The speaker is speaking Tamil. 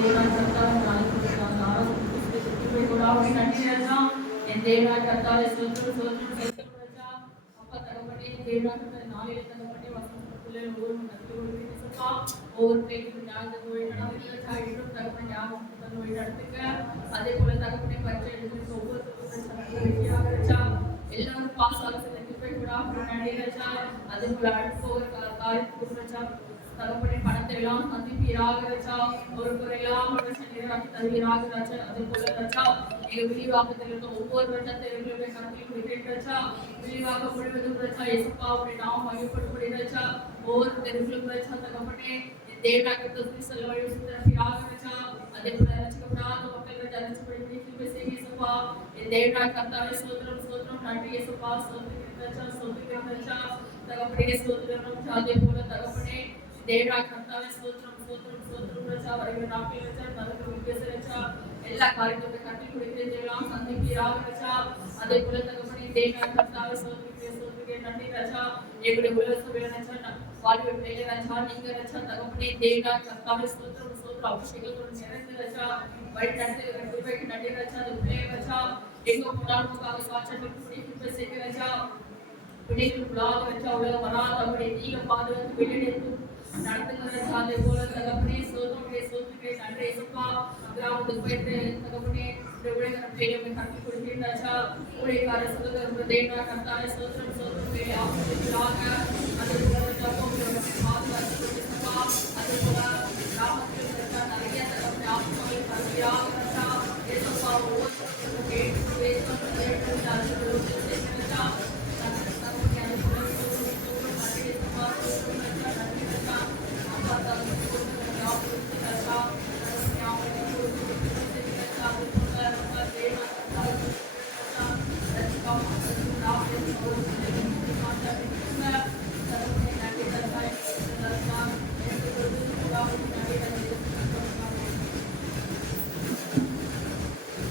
देवराज करता है नाली को नारा उसके सुखी पे कोड़ा हुई नटी रचा इन देवराज करता है सोचो सोचो सोचो रचा अपा तगपने देवराज करता है नाली ले तगपने वसन पुले लोगों में नटी को भी सका और पे की ध्यान दे कोई ना भी अच्छा इधर तगपने ध्यान तन वही डरते அதே போல தகப்பனே பச்சை எடுத்து ஒவ்வொருத்தருக்கும் சமூக வெற்றியாக ரச்சா எல்லாரும் பாஸ் ஆக சில கூட நன்றி ரச்சா அதே போல அடுத்த ஒரு காரியத்துக்கு ரச்சா தகப்பனே பணத்தை எல்லாம் சந்திப்பீராக ரச்சா ஒரு குறையெல்லாம் நிறைவாக்கி தருவீராக ரச்சா அதே போல ரச்சா எங்க விரிவாக்கத்தில் இருந்த ஒவ்வொரு வருடத்தை கணக்கில் குறிப்பிட்டு ரச்சா விரிவாக்க முழுவதும் ரச்சா இயேசுப்பாவுடைய நாமம் மையப்படும்படி ரச்சா ஒவ்வொரு தெருவிலும் ரச்சா தகப்பனே தேவனாக தஸ்மி செல்வாய் சுத்தரீராக ரச்சா அதே போல ரச்சகப்படாத மக்கள் ரச்சபடி கிருபை செய்ய இயேசுப்பா தேவனாக கர்த்தாவே ஸ்தோத்திரம் ஸ்தோத்திரம் நன்றி இயேசுப்பா ஸ்தோத்திரம் ரச்சா ஸ்தோத்திரம் ரச்சா தகப்பனே ஸ்தோத்திரம் அதே போல தகப்பனே தேவனாக கர்த்தாவே ஸ்தோத்திரம் ஸ்தோத்திரம் ஸ்தோத்திரம் ரச்சா வருகிற நாட்கள் ரச்சா நல்ல வித்தியாச ரச்சா எல்லா காரியத்தையும் கட்டி கொடுக்கிற தேவனாக சந்திப்பீராக ரச்சா அதே போல தகப்பனே தேவனாக கர்த்தாவே ஸ்தோத்திரம் ஸ்தோத்திரம் நன்றி ரச்சா எங்களுடைய உலக சபையில ரச்சா வாழ்வு பிள்ளைகளை ரச்சா நீங்க ரச்சா தகப்பனே தேவனாக கர்த்தாவே ஸ்தோத்திரம் ஸ்தோத்திரம் அபிஷேகத்தோடு நிறைந்து ரச்சா வழி நடத்துகிற கிருபைக்கு நன்றி ரச்சா அந்த பிள்ளையை ரச்சா எங்க போனாலும் சுவாசத்துக்கு பிடிப்பு செய்ய ரச்சா பிள்ளைகளுக்குள்ளாக ரச்சா உலக வராதபடி நீங்க பாதுகாத்து வெளியெடுத்து நடத்துகிற ரச்சா அதே போல தகப்பனே சோதனை சோதனை நன்றி இயேசுப்பா கிராமத்துக்கு போயிட்டு தகப்பனே உலக பிள்ளைகளை கட்டி கொடுக்கிறேன் ரச்சா ஊழியக்கார சகோதரர் தேவனாக கர்த்தாவே ஸ்தோத்திரம் ஸ்தோத்திரம் ஆசீர்வதிப்பாராக